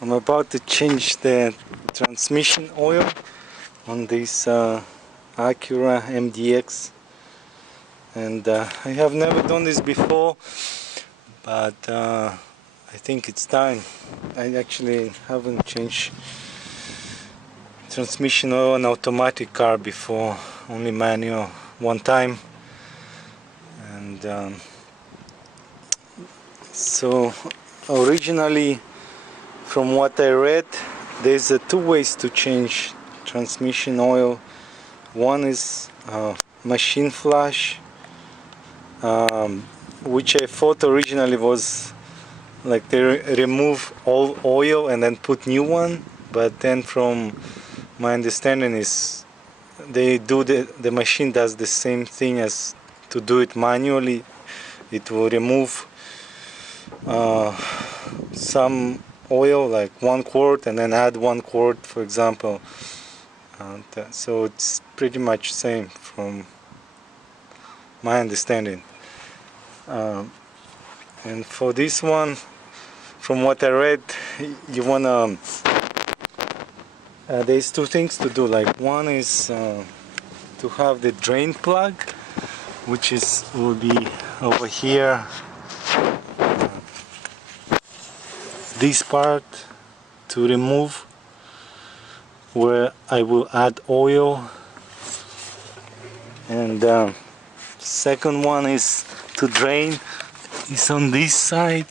I'm about to change the transmission oil on this Acura MDX, and I have never done this before, but I think it's time. I actually haven't changed transmission oil on automatic car before, only manual one time. And so originally, from what I read, there's two ways to change transmission oil. One is machine flush, which I thought originally was like they remove all oil and then put new one, but then from my understanding is the machine does the same thing as to do it manually. It will remove some oil, like 1 quart, and then add 1 quart, for example. So it's pretty much same from my understanding. And for this one, from what I read, you wanna there's two things to do. Like, one is to have the drain plug, which will be over here, this part, to remove where I will add oil. And second one is to drain, is on this side,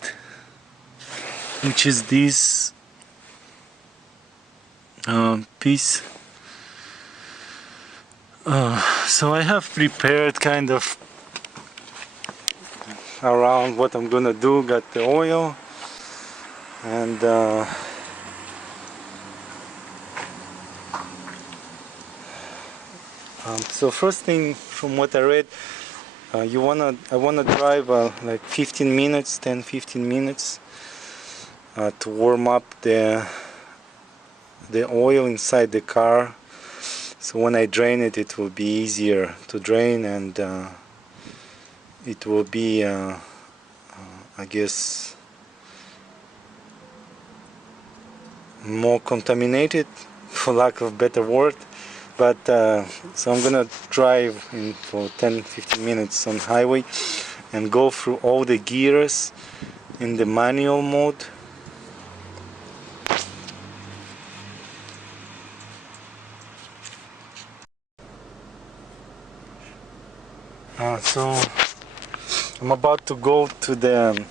which is this piece. So I have prepared kind of around what I'm gonna do. Got the oil, and so first thing, from what I read, I wanna drive like 15 minutes, 10-15 minutes to warm up the oil inside the car. So when I drain it, it will be easier to drain, and it will be I guess more contaminated, for lack of a better word. But so I'm gonna drive for 10-15 minutes on highway and go through all the gears in the manual mode. So I'm about to go to the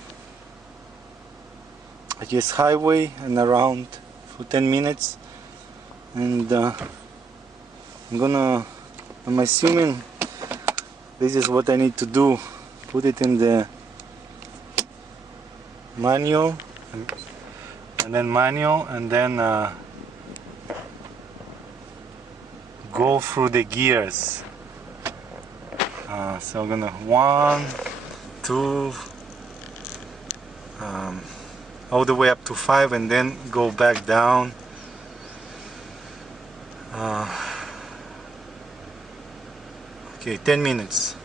I guess highway, and around for 10 minutes, and I'm assuming this is what I need to do. Put it in the manual, and then manual, and then go through the gears. So I'm gonna 1, 2, all the way up to 5, and then go back down. Okay, 10 minutes.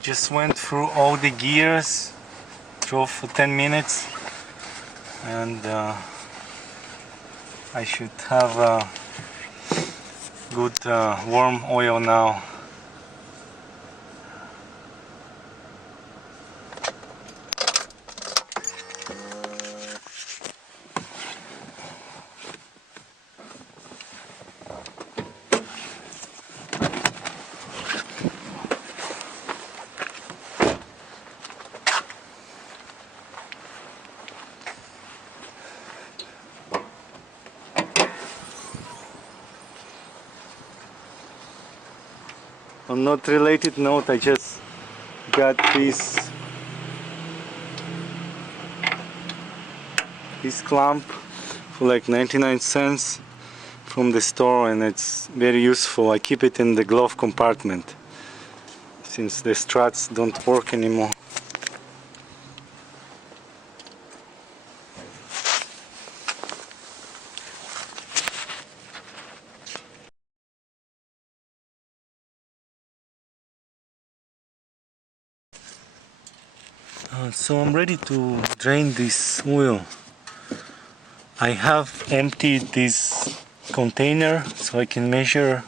just went through all the gears, drove for 10 minutes, and I should have good warm oil now. On not related note, I just got this clamp for like 99 cents from the store, and it's very useful. I keep it in the glove compartment since the struts don't work anymore. So I'm ready to drain this oil. I have emptied this container so I can measure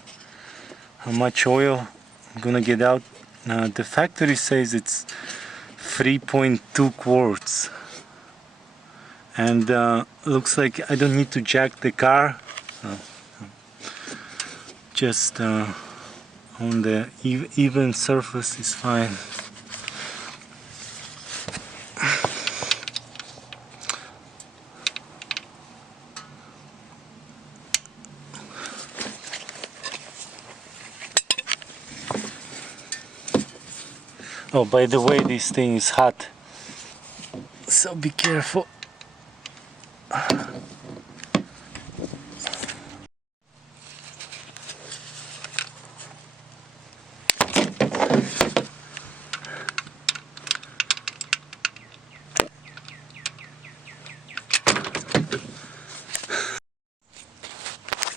how much oil I'm gonna get out. The factory says it's 3.2 quarts, and looks like I don't need to jack the car. Just on the even surface is fine. Oh, by the way, this thing is hot, so be careful.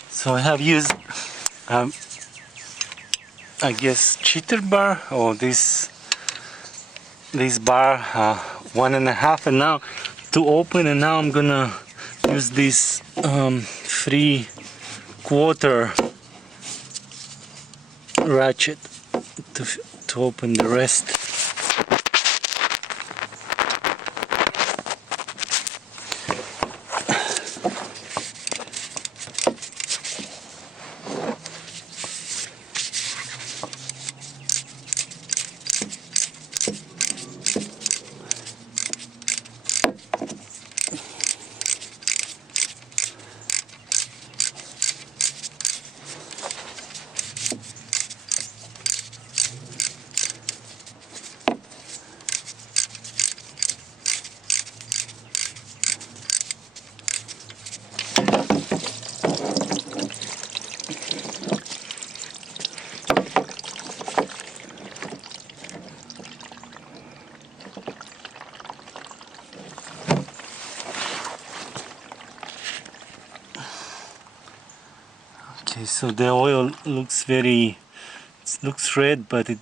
So I have used I guess cheater bar, or this bar 1.5, and now to open, and now I'm gonna use this 3/4 ratchet to open the rest. Okay, so the oil looks it looks red, but it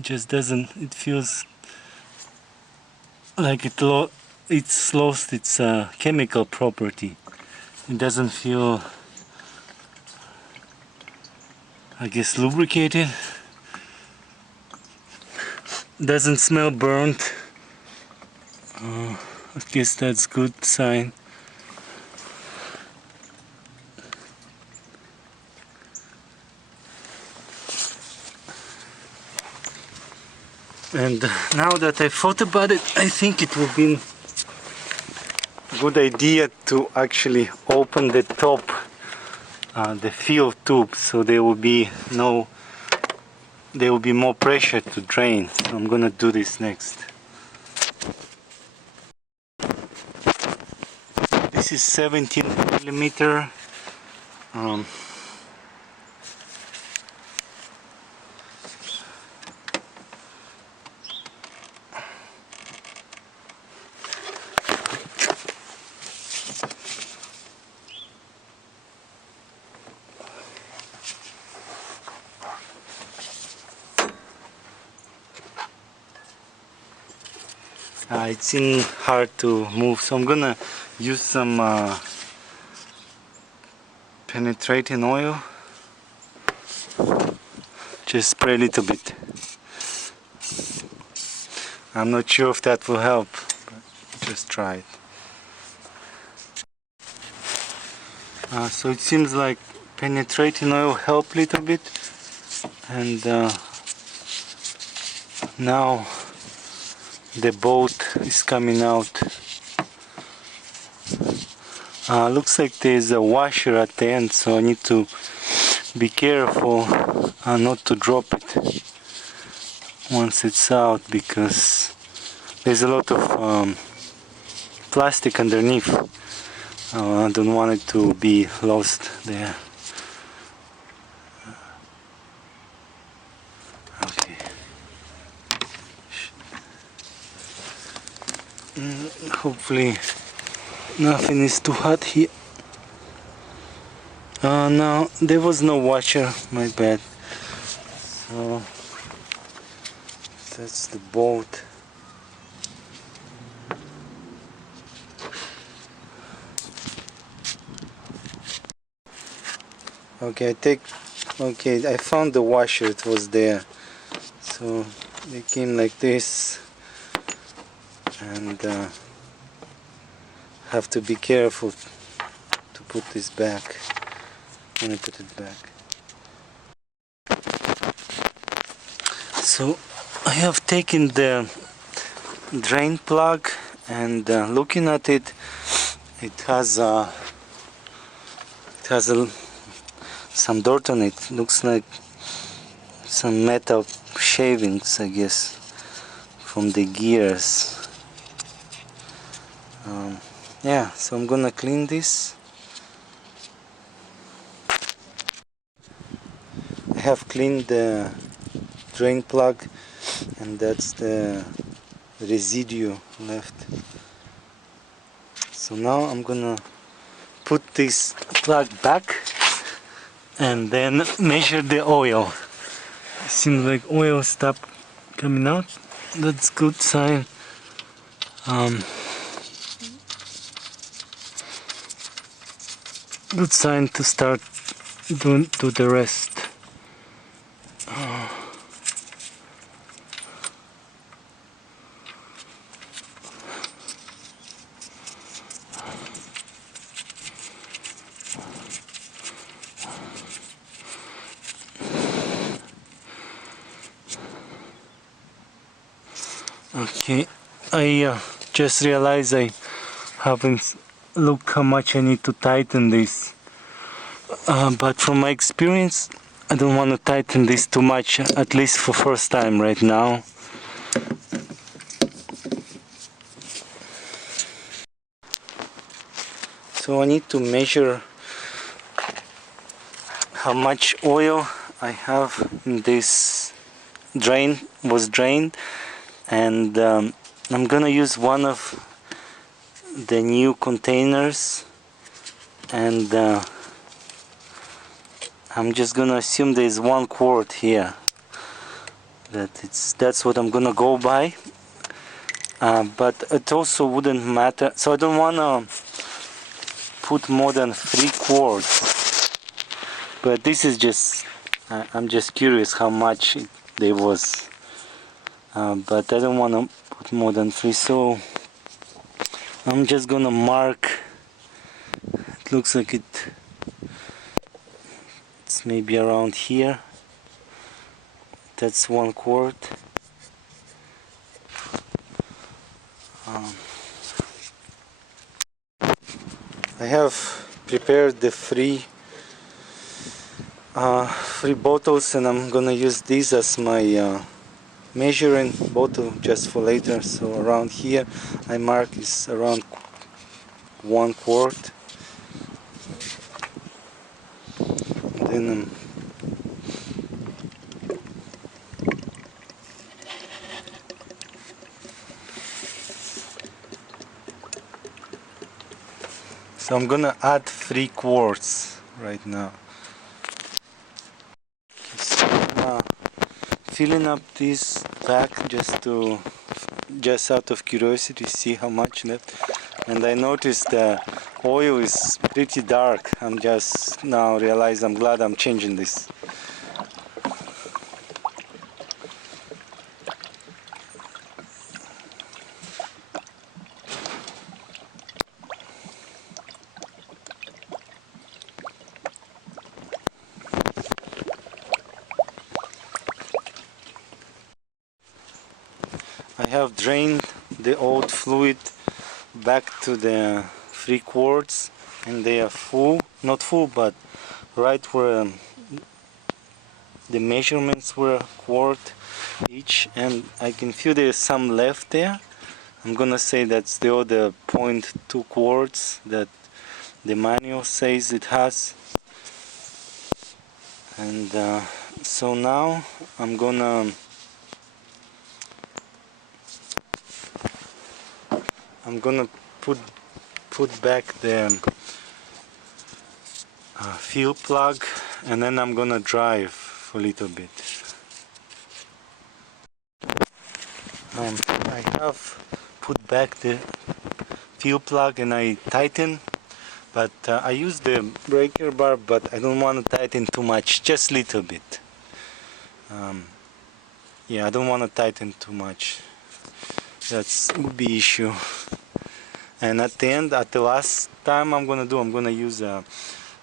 just doesn't, it feels like it's lost its chemical property. It doesn't feel, I guess, lubricated. Doesn't smell burnt. I guess that's good sign. And now that I thought about it, I think it would be a good idea to actually open the top, the fill tube, so there will be more pressure to drain. So I'm gonna do this next. This is 17mm. It's in hard to move, so I'm gonna use some penetrating oil. Just spray a little bit. I'm not sure if that will help, but just try it. So it seems like penetrating oil helped a little bit, and now the bolt is coming out. Looks like there's a washer at the end, so I need to be careful not to drop it once it's out, because there's a lot of plastic underneath. I don't want it to be lost there. Okay. Hopefully nothing is too hot here. No, there was no washer, my bad. So that's the bolt. Okay, I found the washer, it was there. So they came like this, and have to be careful to put this back. When I put it back. So I have taken the drain plug, and looking at it, it has some dirt on it. Looks like some metal shavings, I guess, from the gears. Yeah, so I'm gonna clean this. I have cleaned the drain plug, and that's the residue left. So now I'm gonna put this plug back and then measure the oil. Seems like oil stopped coming out. That's good sign. Good sign to start do the rest. Okay, I just realized I haven't looked how much I need to tighten this. But from my experience, I don't want to tighten this too much, at least for first time right now. So I need to measure how much oil I have in this was drained, and I'm gonna use one of the new containers, and I'm just gonna assume there's 1 quart here. That's what I'm gonna go by. But it also wouldn't matter, so I don't wanna put more than 3 quarts. But this is just, I'm just curious how much there was. But I don't wanna put more than 3, so I'm just gonna mark. It looks like it's maybe around here. That's 1 quart. I have prepared the free bottles, and I'm gonna use these as my measuring bottle just for later. So around here I mark is around 1 quart. Then so I'm gonna add 3 quarts right now. Okay, so I'm filling up this pack just to just out of curiosity, see how much left. And I noticed the oil is pretty dark. I'm just now realize I'm glad I'm changing this. I have drained the old fluid back to the 3 quarts, and they are full, not full, but right where the measurements were quart each, and I can feel there's some left there. I'm gonna say that's the other 0.2 quarts that the manual says it has. And so now I'm gonna put back the fuel plug, and then I'm gonna drive for a little bit. I have put back the fuel plug and I tighten, but I use the breaker bar, but I don't want to tighten too much, just a little bit. Yeah, I don't want to tighten too much. That's would be issue. And at the end, at the last time I'm gonna use a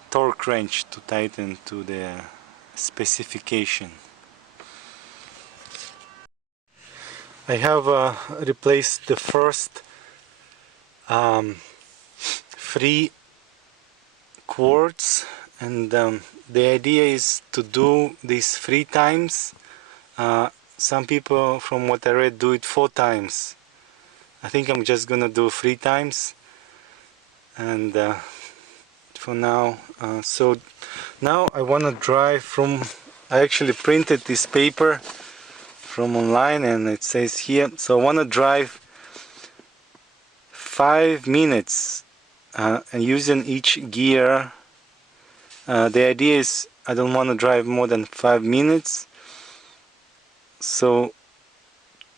torque wrench to tighten to the specification. I have replaced the first 3 quarts, and the idea is to do this 3 times. Some people, from what I read, do it 4 times. I think I'm just gonna do 3 times, and for now. So now I want to drive from. I actually printed this paper from online, and it says here. So I want to drive 5 minutes and using each gear. The idea is I don't want to drive more than 5 minutes. So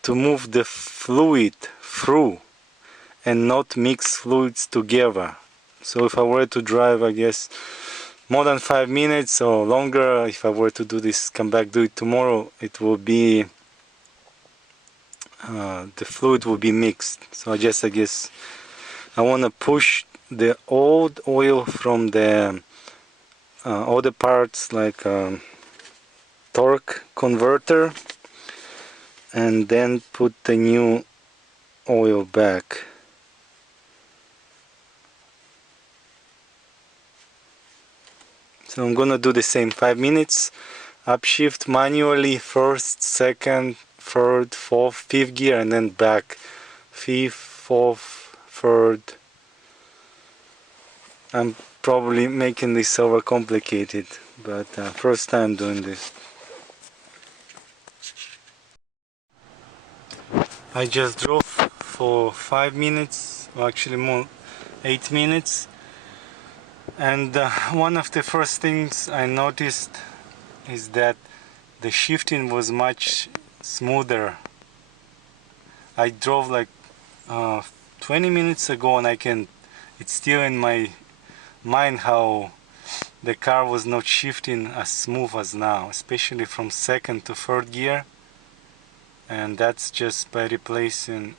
to move the fluid through and not mix fluids together. So if I were to drive, I guess, more than 5 minutes or longer, if I were to do this, come back, do it tomorrow, it will be, the fluid will be mixed. So I guess I want to push the old oil from the other parts, like torque converter, and then put the new oil back. So I'm gonna do the same 5 minutes, upshift manually, first, second, third, fourth, fifth gear, and then back, fifth, fourth, third. I'm probably making this overcomplicated, but first time doing this. I just drove for 5 minutes, or actually more, 8 minutes. And one of the first things I noticed is that the shifting was much smoother. I drove like 20 minutes ago, and it's still in my mind how the car was not shifting as smooth as now, especially from second to third gear. And that's just by replacing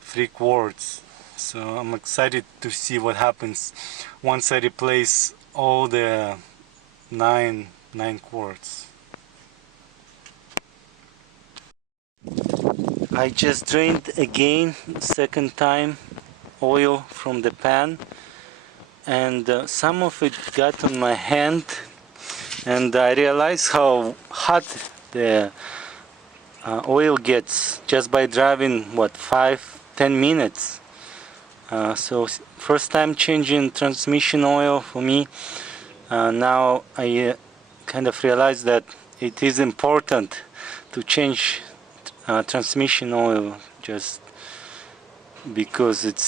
3 quarts. So I'm excited to see what happens once I replace all the 9 quarts. I just drained again, second time, oil from the pan, and some of it got on my hand, and I realized how hot the oil gets just by driving, what, 5-10 minutes. So first time changing transmission oil for me. Now I kind of realize that it is important to change transmission oil, just because it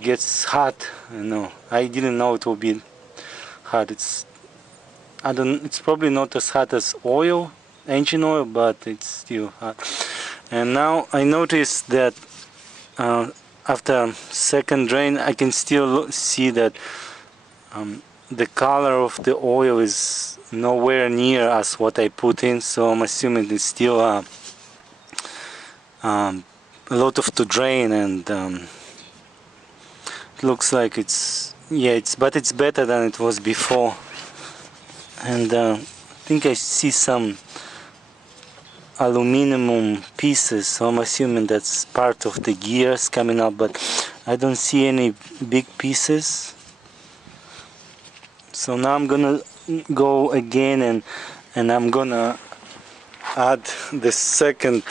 gets hot. I didn't know it will be hot. It's probably not as hot as engine oil, but it's still hot. And now I noticed that after second drain I can still see that the color of the oil is nowhere near as what I put in, so I'm assuming it's still a lot of to drain, and it looks like but it's better than it was before. And I think I see some aluminum pieces, so I'm assuming that's part of the gears coming up, but I don't see any big pieces. So now I'm gonna go again and I'm gonna add the second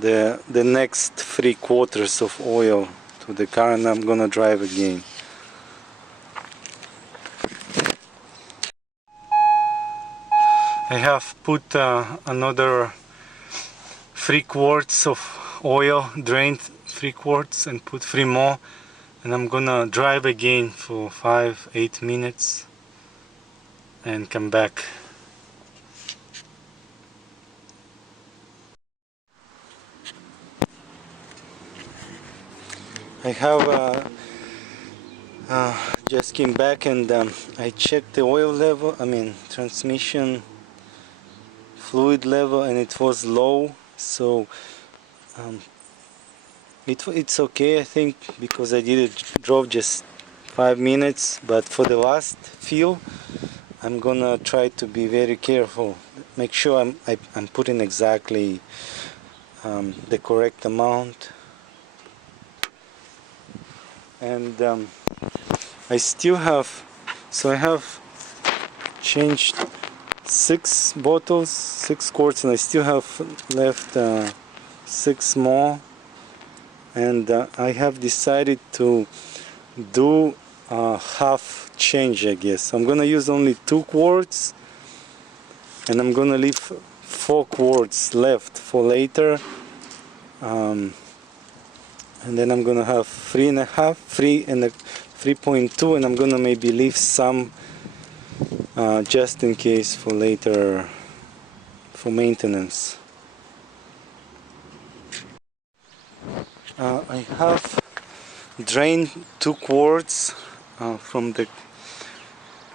the next 3/4 of oil to the car, and I'm gonna drive again. I have put another 3/4 of oil, drained 3/4 and put 3 more, and I'm gonna drive again for 5-8 minutes and come back. I have just came back and I checked the oil level, transmission fluid level, and it was low, so it's okay, I think, because I drove just 5 minutes. But for the last fill I'm gonna try to be very careful, make sure I'm putting exactly the correct amount. And I still have, so I have changed 6 bottles, 6 quarts, and I still have left 6 more, and I have decided to do a half change, I guess. I'm gonna use only 2 quarts, and I'm gonna leave 4 quarts left for later, and then I'm gonna have 3.2, and I'm gonna maybe leave some just in case for later, for maintenance. I have drained 2 quarts from the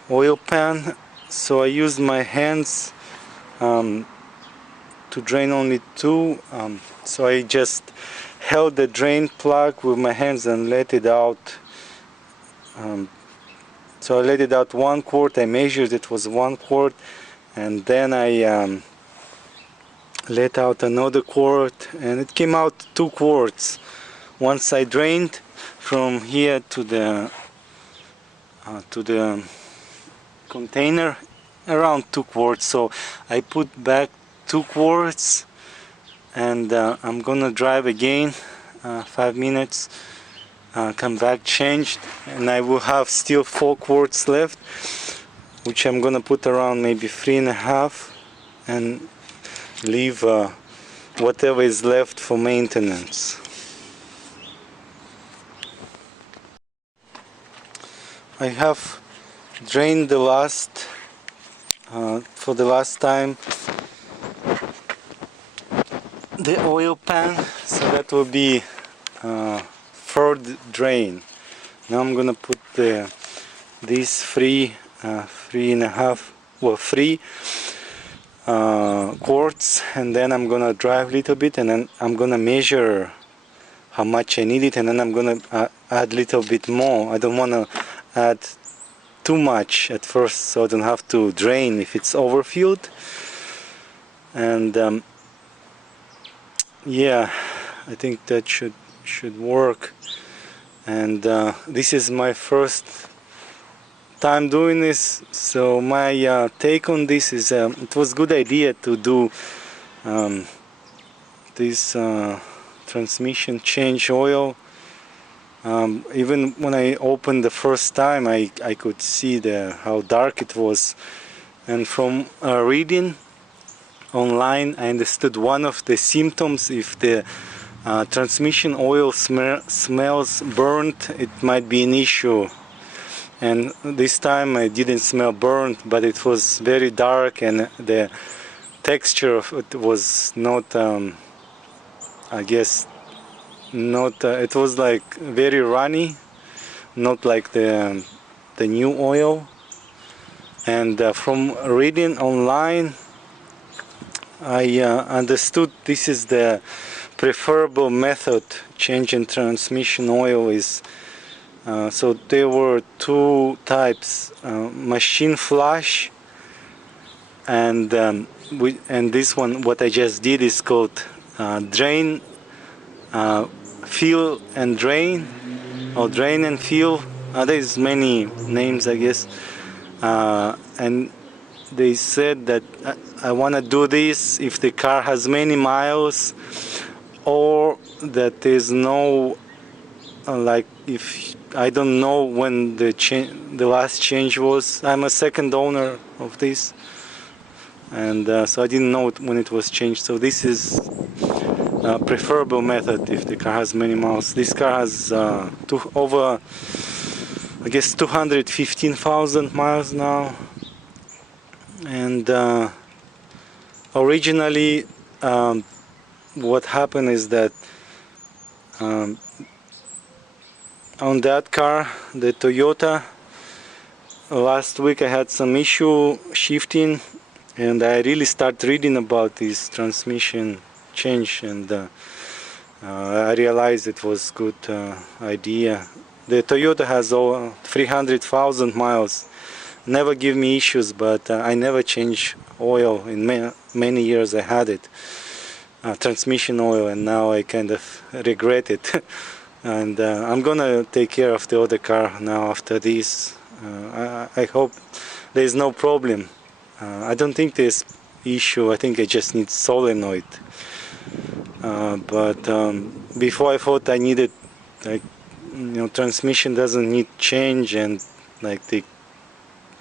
oil pan, so I used my hands to drain only 2, so I just held the drain plug with my hands and let it out. So I let it out 1 quart, I measured it was 1 quart, and then I let out another quart, and it came out 2 quarts. Once I drained from here to the container, around 2 quarts, so I put back 2 quarts, and I'm gonna drive again 5 minutes, come back, changed, and I will have still 4 quarts left, which I'm gonna put around maybe 3.5, and leave whatever is left for maintenance. I have drained the last for the last time the oil pan, so that will be third drain. Now I'm gonna put these 3 quarts, and then I'm gonna drive a little bit, and then I'm gonna measure how much I need it, and then I'm gonna add a little bit more. I don't want to add too much at first, so I don't have to drain if it's overfilled. And yeah, I think that should work. And this is my first time doing this, so my take on this is it was a good idea to do this transmission change oil. Even when I opened the first time, I could see how dark it was, and from reading online I understood one of the symptoms, if the transmission oil smells burnt, it might be an issue. And this time I didn't smell burnt, but it was very dark, and the texture of it was not, I guess, not. It was like very runny, not like the new oil. And from reading online, I understood this is the preferable method changing transmission oil is. So there were two types: machine flush, and and this one, what I just did, is called drain, fill and drain, or drain and fill. There's many names, I guess. And they said that I want to do this if the car has many miles, or that there's no like, if I don't know when the last change was. I'm a second owner of this, and so I didn't know when it was changed. So this is a preferable method if the car has many miles. This car has over, I guess, 215,000 miles now. And originally, what happened is that on that car, the Toyota, last week I had some issue shifting, and I really started reading about this transmission change, and I realized it was a good idea. The Toyota has over 300,000 miles. Never give me issues, but I never change oil in many years I had it, transmission oil, and now I kind of regret it. And I'm gonna take care of the other car now after this. I hope there's no problem. I don't think there's issue. I think I just need solenoid. But before I thought I needed, like, transmission doesn't need change, and like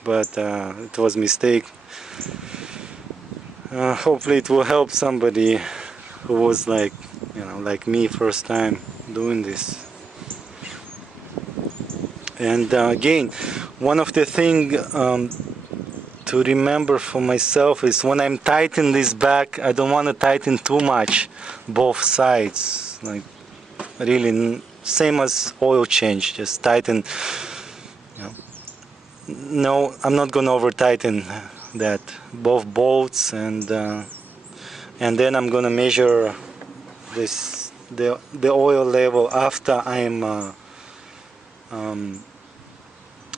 but it was a mistake. Hopefully it will help somebody who was like, like me, first time doing this. And again, one of the things to remember for myself is when I'm tightening this back, I don't want to tighten too much both sides. Like, really, same as oil change, just tighten. No, I'm not going to over tighten that, both bolts, and then I'm going to measure the oil level after I'm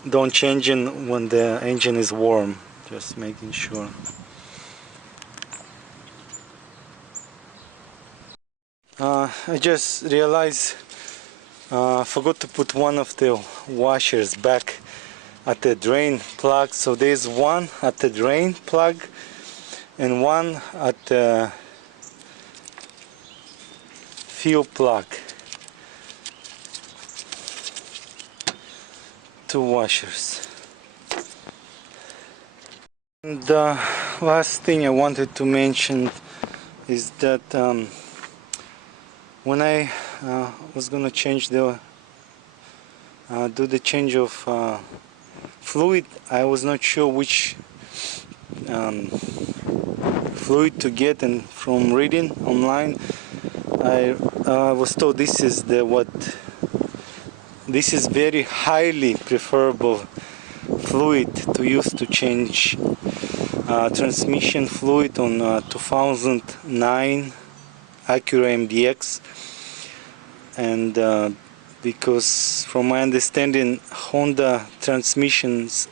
done changing, when the engine is warm, just making sure. I just realized I forgot to put one of the washers back at the drain plug. So there's one at the drain plug and one at the fuel plug. Two washers. And the last thing I wanted to mention is that when I was gonna change do the change of fluid, I was not sure which fluid to get, and from reading online, I was told this is this is very highly preferable fluid to use to change transmission fluid on 2009 Acura MDX. And because from my understanding, Honda transmissions,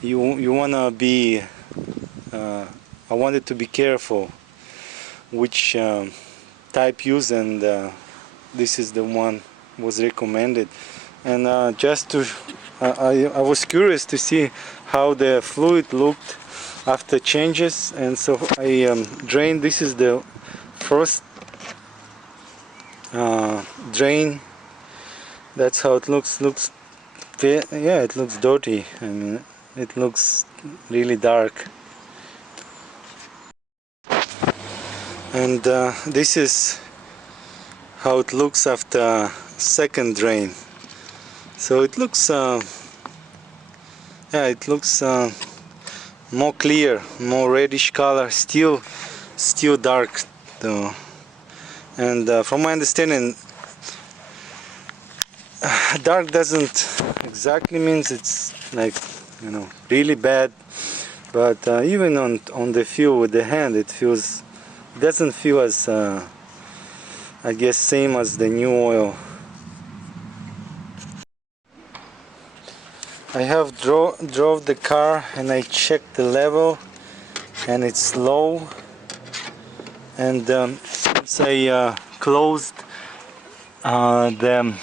you wanna be I wanted to be careful which type use, and this is the one was recommended. And just to I was curious to see how the fluid looked after changes, and so I drained. This is the first drain. That's how it looks. Yeah, it looks dirty. I mean, it looks really dark. And this is how it looks after second drain. So it looks yeah, it looks more clear, more reddish color, still dark though. And from my understanding, dark doesn't exactly means it's like, you know, really bad, but even on the feel with the hand, it doesn't feel as I guess same as the new oil. I have drove the car and I checked the level and it's low, and since I closed the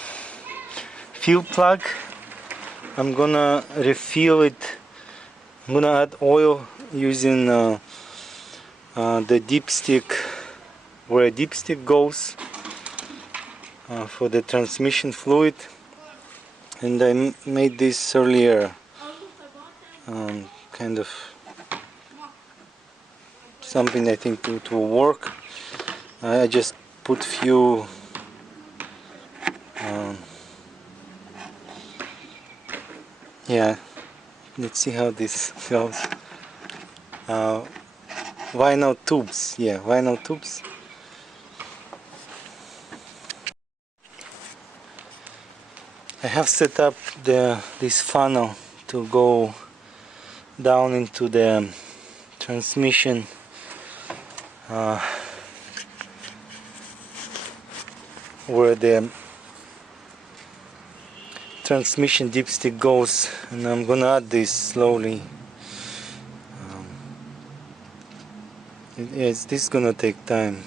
fuel plug, I'm gonna refill it. I'm gonna add oil using the dipstick, where a dipstick goes for the transmission fluid. And I made this earlier, kind of something I think it will work. I just put few yeah, let's see how this goes. Vinyl tubes, yeah, vinyl tubes. I have set up this funnel to go down into the transmission where the transmission dipstick goes, and I'm gonna add this slowly. This is gonna take time.